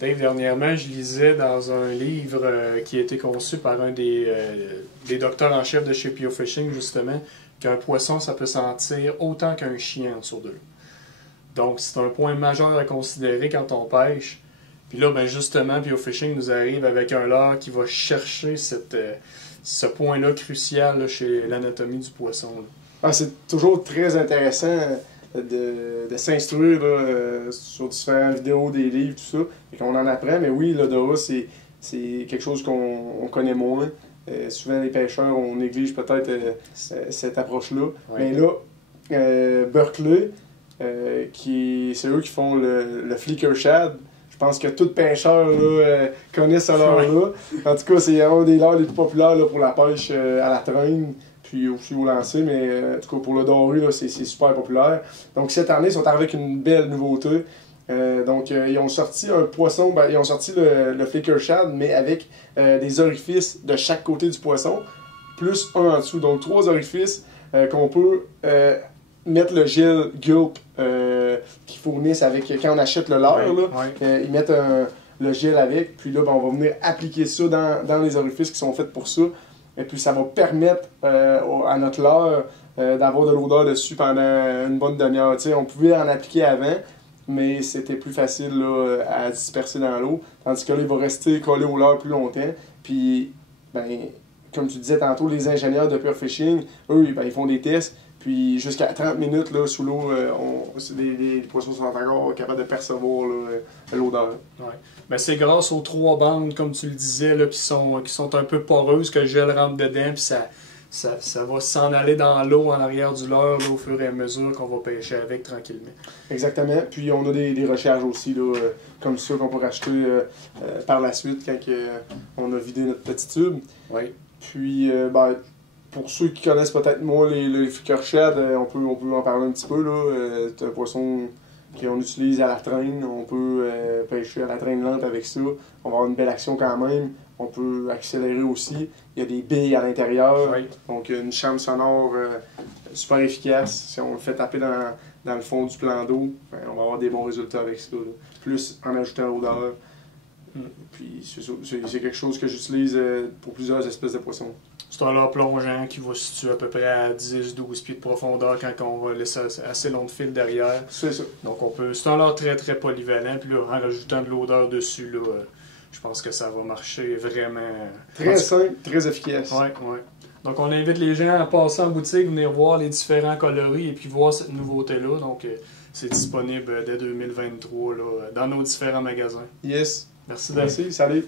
Dave, dernièrement, je lisais dans un livre qui a été conçu par un des docteurs en chef de chez Pure Fishing, justement, qu'un poisson, ça peut sentir autant qu'un chien en dessous d'eux. Donc, c'est un point majeur à considérer quand on pêche. Puis là, ben justement, Pure Fishing nous arrive avec un leurre qui va chercher ce point-là crucial là, chez l'anatomie du poisson. Ah, c'est toujours très intéressant de s'instruire sur différentes vidéos, des livres, tout ça. Et qu'on en apprend, mais oui, l'odorat, c'est quelque chose qu'on connaît moins. Souvent, les pêcheurs, on néglige peut-être cette approche-là. Ouais. Mais là, Berkeley, c'est eux qui font le Flicker Shad. Je pense que tout pêcheur connaît ce leurre-là. En tout cas, c'est un des leurres les plus populaires là, pour la pêche à la traîne, puis aussi au lancer, mais en tout cas pour le doré, c'est super populaire. Donc cette année, ils sont arrivés avec une belle nouveauté. Ils ont sorti un poisson, ils ont sorti le Flicker Shad, mais avec des orifices de chaque côté du poisson, plus un en dessous. Donc 3 orifices qu'on peut mettre le gel Gulp qu'ils fournissent avec quand on achète le leurre. Ils mettent le gel avec, puis là, on va venir appliquer ça dans les orifices qui sont faits pour ça. Et puis ça va permettre à notre leurre d'avoir de l'odeur dessus pendant une bonne demi-heure. On pouvait en appliquer avant, mais c'était plus facile là, à disperser dans l'eau. Tandis que là, il va rester collé au leurre plus longtemps. Puis, comme tu disais tantôt, les ingénieurs de Pure Fishing, eux, ils font des tests. Puis jusqu'à 30 minutes là, sous l'eau, les poissons sont encore capables de percevoir l'odeur. Ouais. Ben, c'est grâce aux 3 bandes, comme tu le disais, là, qui sont un peu poreuses, que le gel rentre dedans, puis ça va s'en aller dans l'eau en arrière du leurre au fur et à mesure qu'on va pêcher avec tranquillement. Exactement. Puis on a des recharges aussi, là, comme ça, qu'on peut racheter par la suite quand on a vidé notre petit tube. Oui. Puis, pour ceux qui connaissent peut-être moins les Flicker Shad, on peut en parler un petit peu. C'est un poisson qu'on utilise à la traîne. On peut pêcher à la traîne lente avec ça. On va avoir une belle action quand même. On peut accélérer aussi. Il y a des billes à l'intérieur. Oui. Donc, une chambre sonore super efficace. Si on le fait taper dans le fond du plan d'eau, on va avoir des bons résultats avec ça. Là. Plus en ajoutant l'odeur. Puis c'est quelque chose que j'utilise pour plusieurs espèces de poissons. C'est un leurre plongeant qui va se situer à peu près à 10-12 pieds de profondeur quand on va laisser assez long de fil derrière. C'est ça. Donc c'est un leurre très très polyvalent. Puis là, en rajoutant de l'odeur dessus, là, je pense que ça va marcher vraiment. Très simple, très efficace. Oui, oui. Donc on invite les gens à passer en boutique, venir voir les différents coloris et puis voir cette nouveauté-là. Donc c'est disponible dès 2023 là, dans nos différents magasins. Yes. Merci Dave. Merci, salut.